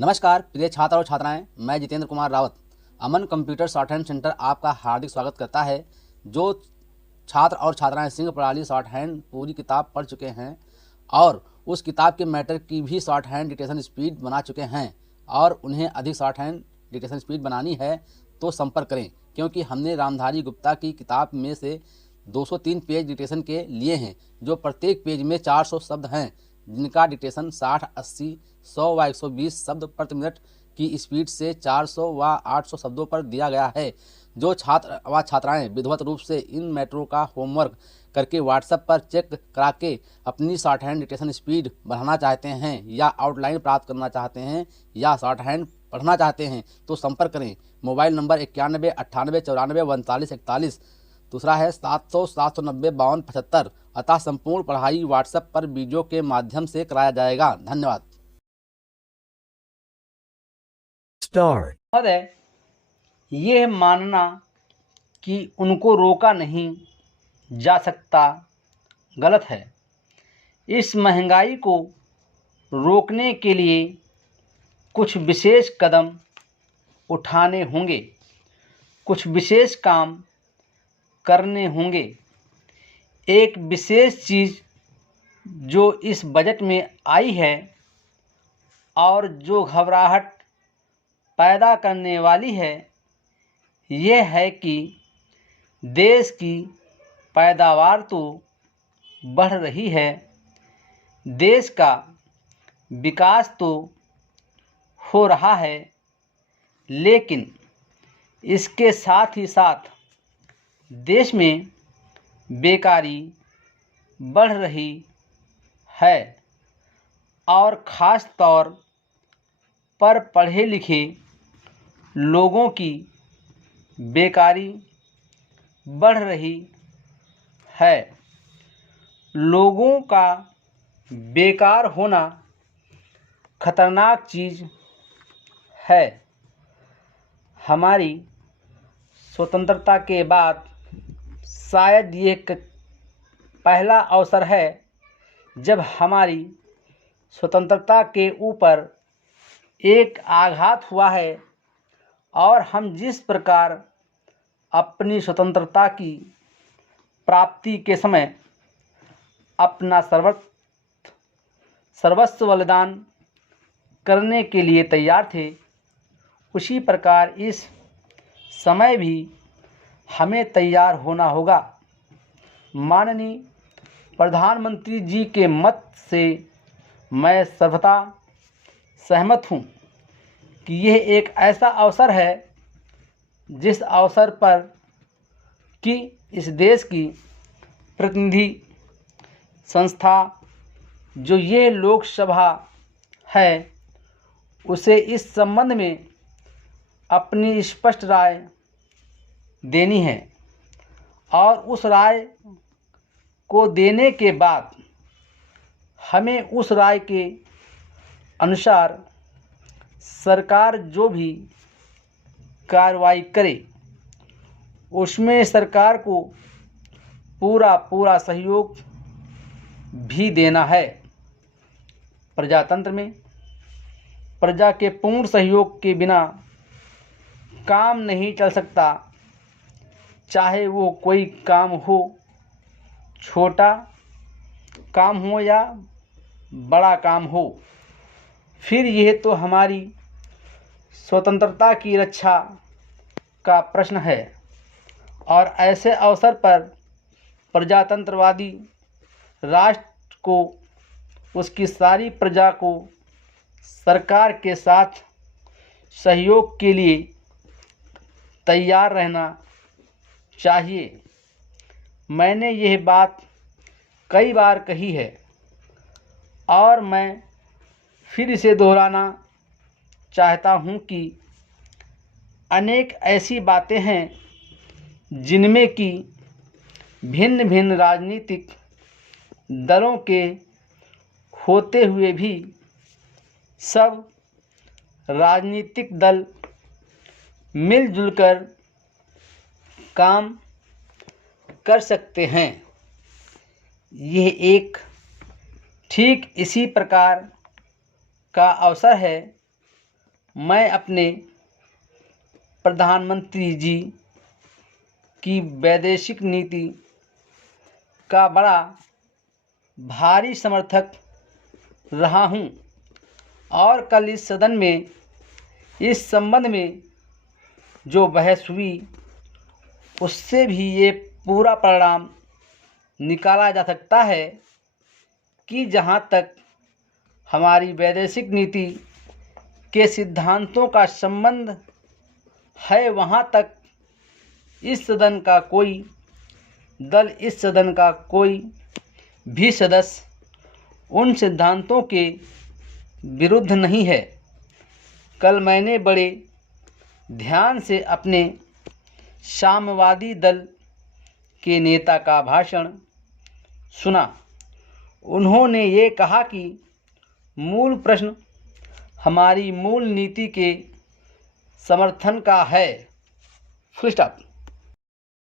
नमस्कार प्रिय छात्र और छात्राएं, मैं जितेंद्र कुमार रावत अमन कंप्यूटर शॉर्ट हैंड सेंटर आपका हार्दिक स्वागत करता है। जो छात्र और छात्राएं सिंह प्रणाली शॉर्ट हैंड पूरी किताब पढ़ चुके हैं और उस किताब के मैटर की भी शॉर्ट हैंड डिक्टेशन स्पीड बना चुके हैं और उन्हें अधिक शॉर्ट हैंड डिक्टेशन स्पीड बनानी है तो संपर्क करें, क्योंकि हमने रामधारी गुप्ता की किताब में से 203 पेज डिक्टेशन के लिए हैं, जो प्रत्येक पेज में 400 शब्द हैं, जिनका डिक्टेशन 60, 80, 100 व 120 शब्द प्रति मिनट की स्पीड से 400 व 800 शब्दों पर दिया गया है। जो छात्र व छात्राएं विधिवत रूप से इन मैटरों का होमवर्क करके व्हाट्सएप पर चेक करा के अपनी शॉर्ट हैंड डिक्टेशन स्पीड बढ़ाना चाहते हैं या आउटलाइन प्राप्त करना चाहते हैं या शॉर्ट हैंड पढ़ना चाहते हैं तो संपर्क करें। Mobile number 91 98 94 39 41। दूसरा है 700 790 52 75। अतः संपूर्ण पढ़ाई व्हाट्सएप पर वीडियो के माध्यम से कराया जाएगा। धन्यवाद। महोदय, यह मानना कि उनको रोका नहीं जा सकता गलत है। इस महंगाई को रोकने के लिए कुछ विशेष कदम उठाने होंगे, कुछ विशेष काम करने होंगे। एक विशेष चीज़ जो इस बजट में आई है और जो घबराहट पैदा करने वाली है, यह है कि देश की पैदावार तो बढ़ रही है, देश का विकास तो हो रहा है, लेकिन इसके साथ ही साथ देश में बेकारी बढ़ रही है और ख़ास तौर पर पढ़े लिखे लोगों की बेकारी बढ़ रही है। लोगों का बेकार होना खतरनाक चीज़ है। हमारी स्वतंत्रता के बाद शायद ये पहला अवसर है जब हमारी स्वतंत्रता के ऊपर एक आघात हुआ है और हम जिस प्रकार अपनी स्वतंत्रता की प्राप्ति के समय अपना सर्वस्व बलिदान करने के लिए तैयार थे, उसी प्रकार इस समय भी हमें तैयार होना होगा। माननीय प्रधानमंत्री जी के मत से मैं सर्वथा सहमत हूँ कि यह एक ऐसा अवसर है जिस अवसर पर कि इस देश की प्रतिनिधि संस्था जो ये लोकसभा है, उसे इस संबंध में अपनी स्पष्ट राय देनी है और उस राय को देने के बाद हमें उस राय के अनुसार सरकार जो भी कार्रवाई करे उसमें सरकार को पूरा सहयोग भी देना है। प्रजातंत्र में प्रजा के पूर्ण सहयोग के बिना काम नहीं चल सकता, चाहे वो कोई काम हो, छोटा काम हो या बड़ा काम हो। फिर यह तो हमारी स्वतंत्रता की रक्षा का प्रश्न है और ऐसे अवसर पर प्रजातंत्रवादी राष्ट्र को, उसकी सारी प्रजा को सरकार के साथ सहयोग के लिए तैयार रहना चाहिए। मैंने यह बात कई बार कही है और मैं फिर इसे दोहराना चाहता हूँ कि अनेक ऐसी बातें हैं जिनमें कि भिन्न भिन्न राजनीतिक दलों के होते हुए भी सब राजनीतिक दल मिलजुल कर काम कर सकते हैं। यह एक ठीक इसी प्रकार का अवसर है मैं अपने प्रधानमंत्री जी की वैदेशिक नीति का बड़ा भारी समर्थक रहा हूं और कल इस सदन में इस संबंध में जो बहस हुई उससे भी ये पूरा परिणाम निकाला जा सकता है कि जहां तक हमारी वैदेशिक नीति के सिद्धांतों का संबंध है वहां तक इस सदन का कोई दल, इस सदन का कोई भी सदस्य उन सिद्धांतों के विरुद्ध नहीं है। कल मैंने बड़े ध्यान से अपने साम्यवादी दल के नेता का भाषण सुना। उन्होंने ये कहा कि मूल प्रश्न हमारी मूल नीति के समर्थन का है। Full stop.